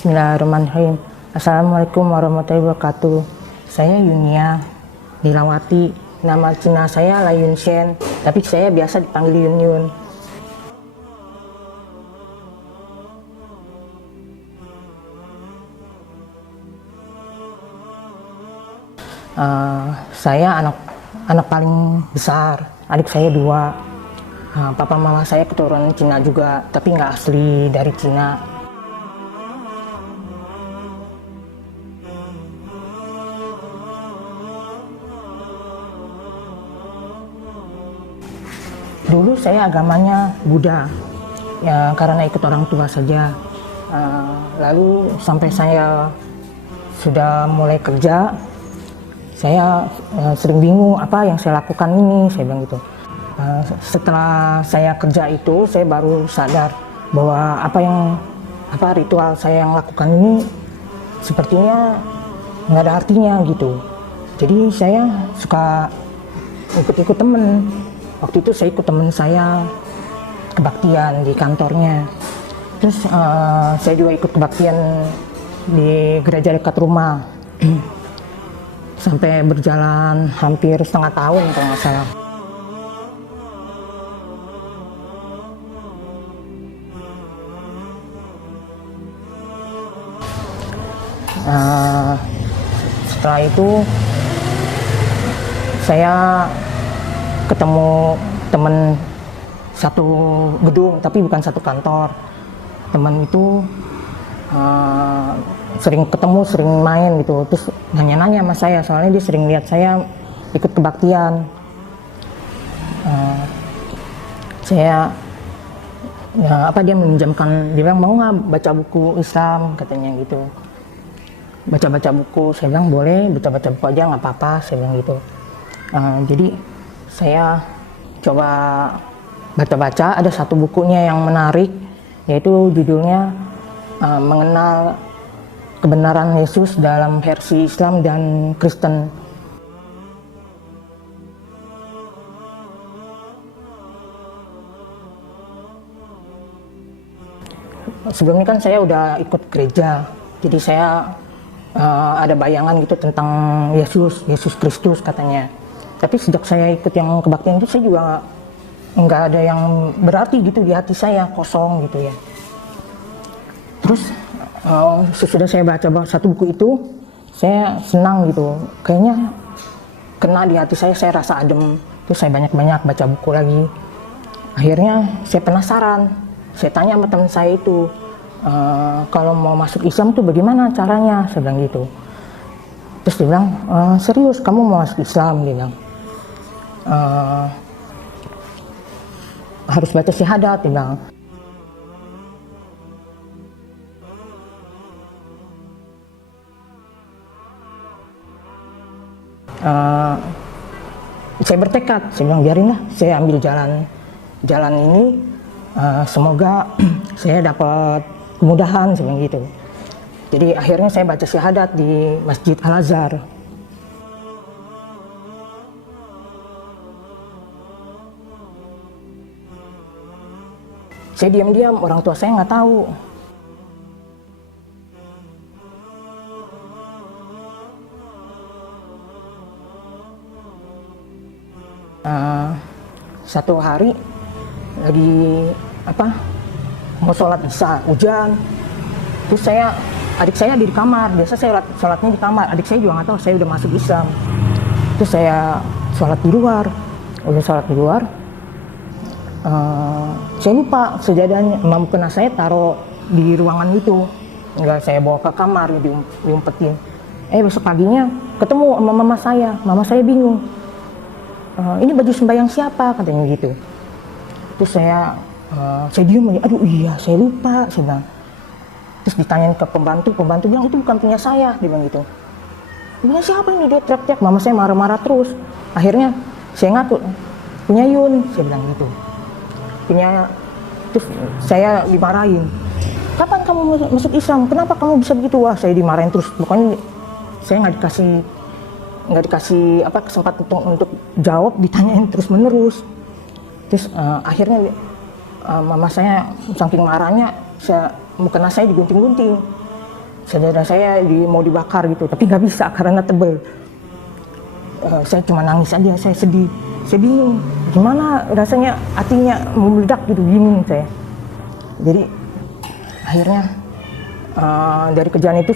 Bismillahirrahmanirrahim. Assalamualaikum warahmatullahi wabarakatuh. Saya Yunia Dilawati. Nama Cina saya La Yun Shen, tapi saya biasa dipanggil Yun Yun. Saya anak paling besar. Adik saya 2. Papa mama saya keturunan Cina juga, tapi nggak asli dari Cina. Dulu saya agamanya Buddha, ya karena ikut orang tua saja. Lalu sampai saya sudah mulai kerja, saya sering bingung apa yang saya lakukan ini, saya bilang gitu. Setelah saya kerja itu, saya baru sadar bahwa apa ritual saya yang lakukan ini sepertinya nggak ada artinya gitu. Jadi saya suka ikut-ikut temen. Waktu itu saya ikut teman saya kebaktian di kantornya. Terus saya juga ikut kebaktian di gereja dekat rumah. Sampai berjalan hampir setengah tahun kalau nggak salah. Setelah itu saya ketemu teman satu gedung tapi bukan satu kantor. Teman itu sering ketemu, sering main gitu, terus nanya-nanya sama saya, soalnya dia sering lihat saya ikut kebaktian. Dia meminjamkan, dia bilang mau nggak baca buku Islam katanya gitu, baca-baca buku. Saya bilang boleh, baca-baca buku aja nggak apa-apa, saya bilang gitu. Jadi saya coba baca-baca, ada satu bukunya yang menarik, yaitu judulnya Mengenal Kebenaran Yesus dalam versi Islam dan Kristen. Sebelumnya kan saya udah ikut gereja, jadi saya ada bayangan gitu tentang Yesus Kristus katanya. Tapi sejak saya ikut yang kebaktian itu, saya juga nggak ada yang berarti gitu di hati saya, kosong gitu ya. Terus sesudah saya baca satu buku itu, saya senang gitu, kayaknya kena di hati saya rasa adem. Terus saya banyak-banyak baca buku lagi. Akhirnya saya penasaran, saya tanya sama teman saya itu, kalau mau masuk Islam tuh bagaimana caranya, saya bilang gitu. Terus dia bilang, serius kamu mau masuk Islam, dia bilang. Harus baca syahadat, dia bilang. Saya bertekad, saya bilang biarinlah, saya ambil jalan ini, semoga saya dapat kemudahan, saya bilang gitu. Jadi akhirnya saya baca syahadat di Masjid Al-Azhar. Saya diam-diam, orang tua saya nggak tahu. Satu hari lagi mau sholat isya, hujan. Terus adik saya di kamar, biasa saya sholatnya di kamar. Adik saya juga nggak tahu saya udah masuk Islam. Terus saya sholat di luar, saya lupa sejadahnya, mukena saya taruh di ruangan itu. Enggak, saya bawa ke kamar, diumpetin. Besok paginya ketemu sama mama saya bingung. Ini baju sembahyang siapa, katanya gitu. Terus saya diem aja, aduh iya saya lupa, saya bilang. Terus ditanyain ke pembantu bilang itu bukan punya saya, dia bilang gitu. Punya siapa ini, dia teriak-teriak, mama saya marah-marah terus. Akhirnya saya ngaku, punya Yun, saya bilang gitu. Terus saya dimarahin. Kapan kamu masuk Islam? Kenapa kamu bisa begitu? Wah, saya dimarahin terus. Pokoknya saya nggak dikasih kesempatan untuk jawab, ditanyain terus menerus. Terus akhirnya mama saya saking marahnya, mukena saya digunting-gunting. Saudara saya mau dibakar gitu, tapi nggak bisa karena tebel. Saya cuma nangis aja, saya sedih, saya bingung gimana rasanya, hatinya meledak gitu, bingung saya. Jadi akhirnya dari kejadian itu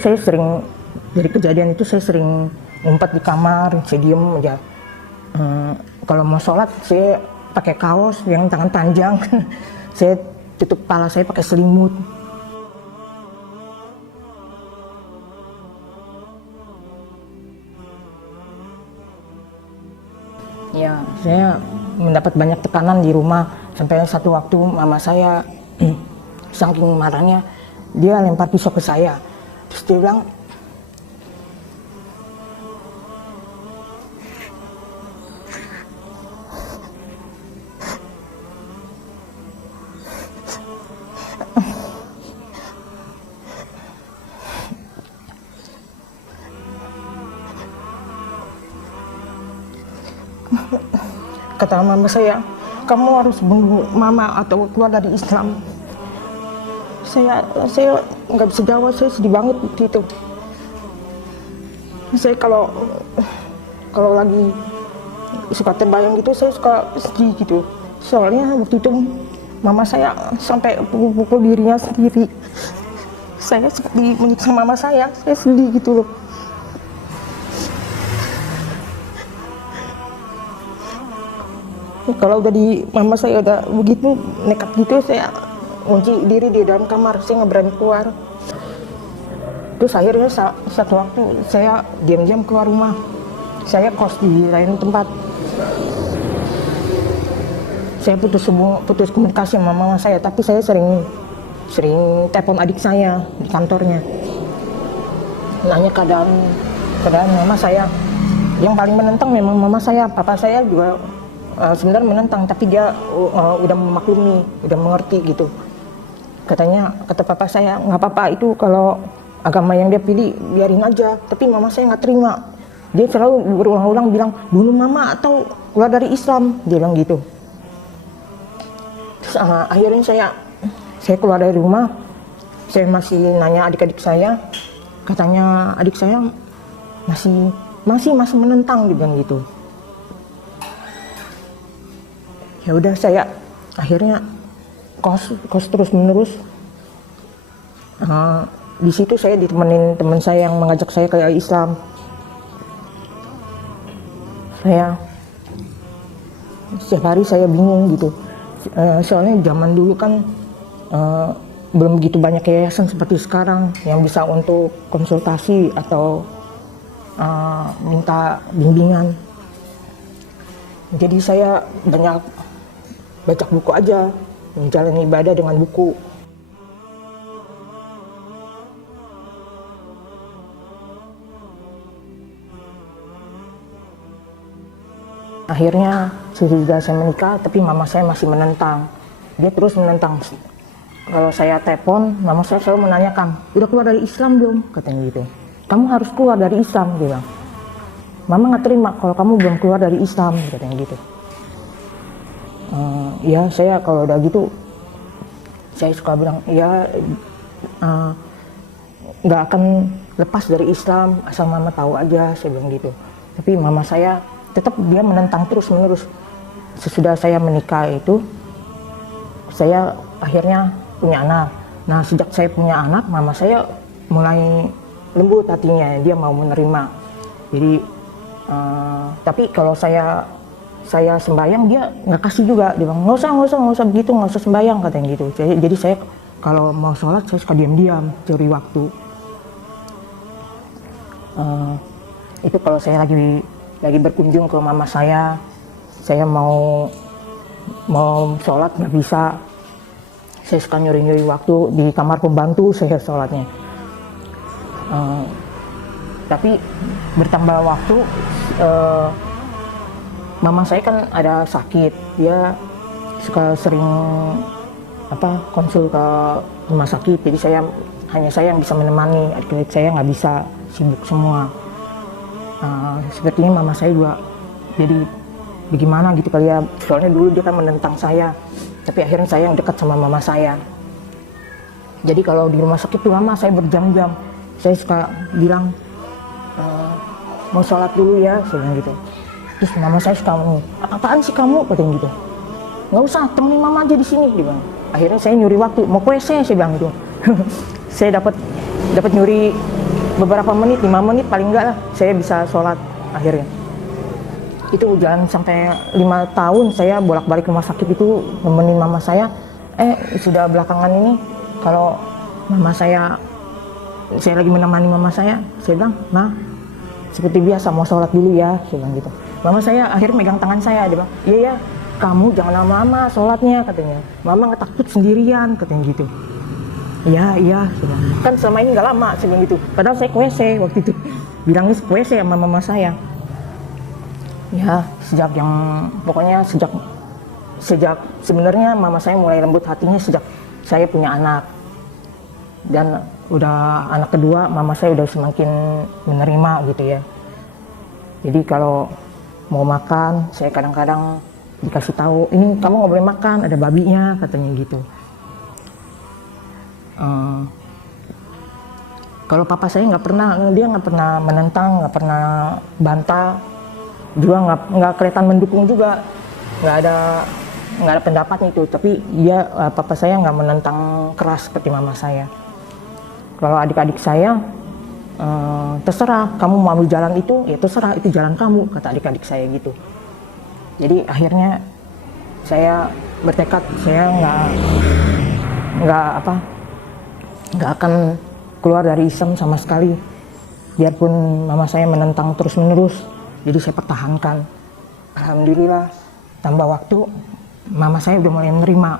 saya sering ngumpet di kamar, saya diem aja. Kalau mau sholat saya pakai kaos yang tangan panjang, saya tutup kepala saya pakai selimut. Ya, saya mendapat banyak tekanan di rumah, sampai satu waktu mama saya saking marahnya dia lempar pisau ke saya. Terus dia bilang, kata mama saya, kamu harus bunuh mama atau keluar dari Islam. Saya nggak bisa jawab, saya sedih banget waktu itu. Saya kalau lagi suka terbayang gitu, saya suka sedih gitu. Soalnya waktu itu mama saya sampai pukul-pukul dirinya sendiri. Saya seperti menyiksa mama saya sedih gitu loh. Kalau udah mama saya udah begitu nekat gitu, saya kunci diri di dalam kamar, saya nggak berani keluar. Terus akhirnya satu waktu saya diam-diam keluar rumah, saya kos di lain tempat. Saya putus komunikasi sama mama saya, tapi saya sering telepon adik saya di kantornya, nanya keadaan mama saya. Yang paling menentang memang mama saya, papa saya juga sebenarnya menentang, tapi dia udah memaklumi, udah mengerti gitu. Kata papa saya, nggak apa-apa itu kalau agama yang dia pilih biarin aja, tapi mama saya nggak terima. Dia selalu berulang-ulang bilang bunuh mama atau keluar dari Islam, dia bilang gitu. Terus akhirnya saya keluar dari rumah, saya masih nanya adik-adik saya, katanya adik saya masih menentang, dia bilang gitu. Ya udah, saya akhirnya kos terus menerus. Di situ saya ditemenin teman saya yang mengajak saya ke Islam. Setiap hari saya bingung gitu. Soalnya zaman dulu kan belum begitu banyak yayasan seperti sekarang yang bisa untuk konsultasi atau minta bimbingan. Jadi saya banyak baca buku aja, menjalani ibadah dengan buku. Akhirnya sudah saya menikah, tapi mama saya masih menentang. Dia terus menentang. Kalau saya telepon, mama saya selalu menanyakan, udah keluar dari Islam belum? Katanya gitu. Kamu harus keluar dari Islam, dia bilang. Mama nggak terima kalau kamu belum keluar dari Islam, katanya gitu. Ya saya kalau udah gitu, saya suka bilang, ya nggak akan lepas dari Islam asal mama tahu aja, saya bilang gitu. Tapi mama saya tetap dia menentang terus menerus. Sesudah saya menikah itu, saya akhirnya punya anak. Nah sejak saya punya anak, mama saya mulai lembut hatinya, dia mau menerima. Jadi tapi kalau saya sembahyang, dia nggak kasih juga. Dia bilang nggak usah begitu, nggak usah sembahyang, katanya gitu. Jadi saya kalau mau sholat saya suka diam-diam curi waktu. Itu kalau saya lagi berkunjung ke mama saya mau sholat nggak bisa, saya suka nyuri waktu di kamar pembantu saya sholatnya. Tapi bertambah waktu, mama saya kan ada sakit, dia suka sering konsul ke rumah sakit, jadi hanya saya yang bisa menemani, adik-adik saya nggak bisa, sibuk semua. Sepertinya mama saya juga jadi bagaimana gitu kali ya, soalnya dulu dia kan menentang saya, tapi akhirnya saya yang dekat sama mama saya. Jadi kalau di rumah sakit tuh lama, saya berjam-jam, saya suka bilang mau sholat dulu ya, saya bilang gitu. Terus mama saya suka ngomong, apaan sih kamu, katanya gitu, nggak usah, temenin mama aja di sini, dia bilang. Akhirnya saya nyuri waktu, mau ke WC, saya bilang gitu. Saya dapat nyuri beberapa menit, 5 menit paling enggak lah, saya bisa sholat akhirnya. Itu jalan sampai 5 tahun saya bolak-balik rumah sakit itu nemenin mama saya. Sudah belakangan ini kalau mama saya lagi menemani mama saya bilang, "Ma, seperti biasa mau sholat dulu ya," saya bilang gitu. Mama saya akhirnya megang tangan saya, dia bilang, iya, kamu jangan lama-lama sholatnya, katanya. Mama nggak takut sendirian, katanya gitu. Iya, kan selama ini nggak lama, saya bilang gitu. Padahal saya ke WC waktu itu, bilangnya ke WC sama mama saya. Ya, pokoknya sejak sebenarnya mama saya mulai lembut hatinya sejak saya punya anak. Dan udah anak kedua, mama saya udah semakin menerima gitu ya. Jadi kalau mau makan, saya kadang-kadang dikasih tahu, ini kamu nggak boleh makan, ada babinya, katanya gitu. Kalau papa saya dia nggak pernah menentang, nggak pernah bantah, juga nggak kelihatan mendukung juga, nggak ada pendapatnya itu. Tapi papa saya nggak menentang keras seperti mama saya. Kalau adik-adik saya, terserah kamu mau ambil jalan itu, ya terserah, itu jalan kamu, kata adik-adik saya gitu. Jadi akhirnya saya bertekad, saya nggak akan keluar dari Islam sama sekali, biarpun mama saya menentang terus-menerus. Jadi saya pertahankan. Alhamdulillah, tambah waktu, mama saya udah mulai menerima.